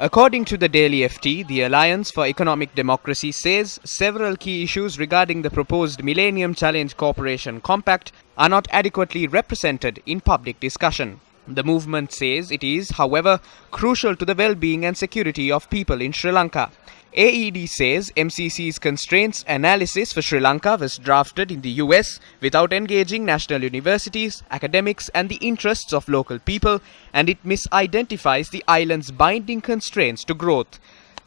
According to the Daily FT, the Alliance for Economic Democracy says several key issues regarding the proposed Millennium Challenge Corporation Compact are not adequately represented in public discussion. The movement says it is, however, crucial to the well-being and security of people in Sri Lanka. AED says MCC's constraints analysis for Sri Lanka was drafted in the US without engaging national universities, academics and the interests of local people, and it misidentifies the island's binding constraints to growth.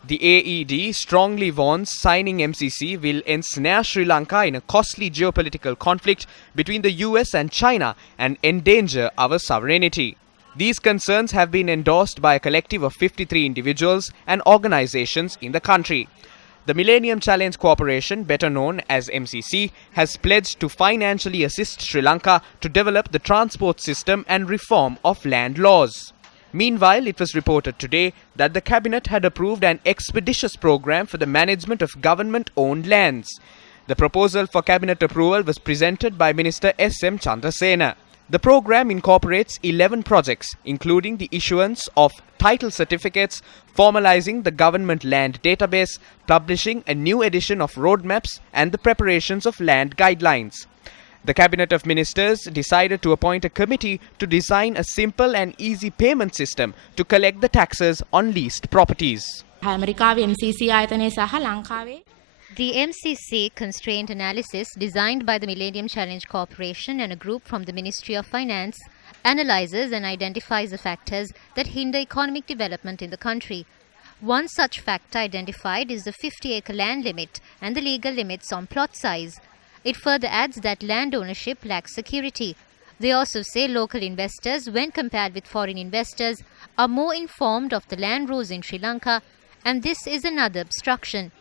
The AED strongly warns signing MCC will ensnare Sri Lanka in a costly geopolitical conflict between the US and China and endanger our sovereignty. These concerns have been endorsed by a collective of 53 individuals and organizations in the country. The Millennium Challenge Corporation, better known as MCC, has pledged to financially assist Sri Lanka to develop the transport system and reform of land laws. Meanwhile, it was reported today that the cabinet had approved an expeditious program for the management of government-owned lands. The proposal for cabinet approval was presented by Minister S.M. Chandrasena. The program incorporates 11 projects, including the issuance of title certificates, formalizing the government land database, publishing a new edition of roadmaps, and the preparations of land guidelines. The Cabinet of Ministers decided to appoint a committee to design a simple and easy payment system to collect the taxes on leased properties. The MCC constraint analysis designed by the Millennium Challenge Corporation and a group from the Ministry of Finance analyzes and identifies the factors that hinder economic development in the country. One such factor identified is the 50-acre land limit and the legal limits on plot size. It further adds that land ownership lacks security. They also say local investors, when compared with foreign investors, are more informed of the land rules in Sri Lanka, and this is another obstruction.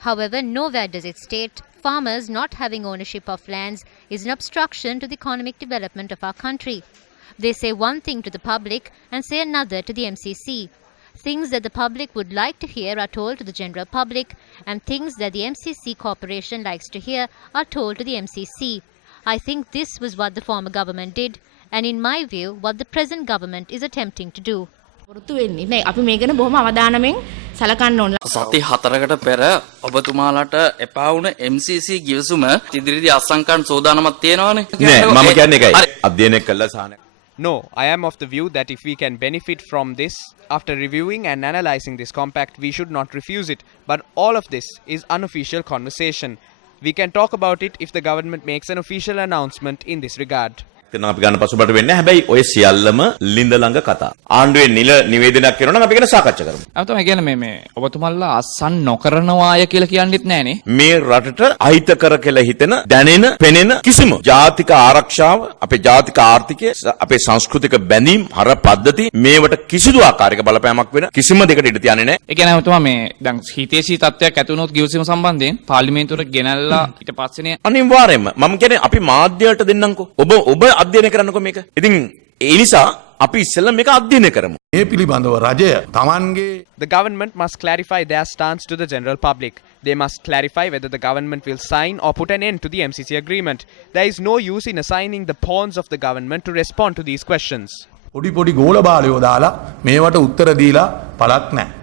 However, nowhere does it state farmers not having ownership of lands is an obstruction to the economic development of our country. They say one thing to the public and say another to the MCC. Things that the public would like to hear are told to the general public, and things that the MCC corporation likes to hear are told to the MCC. I think this was what the former government did, and in my view, what the present government is attempting to do. සති 4කට පෙර ඔබතුමාලට එපා වුණ MCC ගිවිසුම ඉදිරියේදී අත්සන්කරන්න සෝදානමක් තියෙනවනේ. නෑ මම කියන්නේ ඒකයි. අධ්‍යයනය කළා සාහන. No, I am of the view that if we can benefit from this, after reviewing and analyzing this compact, we should not refuse it. But all of this is unofficial conversation. We can talk about it if the government makes an official announcement in this regard. එතන අපි ගන්න පසුබට වෙන්නේ හැබැයි ඔය සියල්ලම ලින්ද ළඟ කතා. ආණ්ඩුවේ නිල නිවේදනයක් කරනවා නම් අපි ගැන සාකච්ඡා කරමු. අතම ඒ කියන්නේ මේ ඔබතුමල්ලා අස්සන් නොකරනවාය කියලා කියන්නෙත් නෑනේ. මේ රටට අහිතකර කියලා හිතෙන දැනෙන පෙනෙන කිසිම ජාතික ආරක්ෂාව අපේ ජාතික ආර්ථිකය අපේ සංස්කෘතික බැඳීම් හර පද්ධති මේවට කිසිදු ආකාරයක බලපෑමක් වෙන කිසිම දෙයකට ඉඩ තියන්නේ නෑ. ඒ කියන්නේ ඔබතුමා මේ දැන් හිතේසී තත්ත්වයක් ඇති වුණොත් ගිවිසුම සම්බන්ධයෙන් පාර්ලිමේන්තුවට ගෙනල්ලා ඊට පස්සේනේ අනිවාර්යයෙන්ම මම කියන්නේ අපි මාධ්‍යයට දෙන්නම්කෝ. ඔබ අධ්‍යයනය කරන්නකෝ මේක. ඉතින් ඒ නිසා අපි ඉස්සෙල්ලා මේක අධ්‍යයනය කරමු. මේ පිළිබඳව රජය තමන්ගේ The government must clarify their stance to the general public. They must clarify whether the government will sign or put an end to the MCC agreement. There is no use in assigning the pawns of the government to respond to these questions. පොඩි පොඩි ගෝල බාලයෝ දාලා මේවට උත්තර දීලා පළක් නැහැ.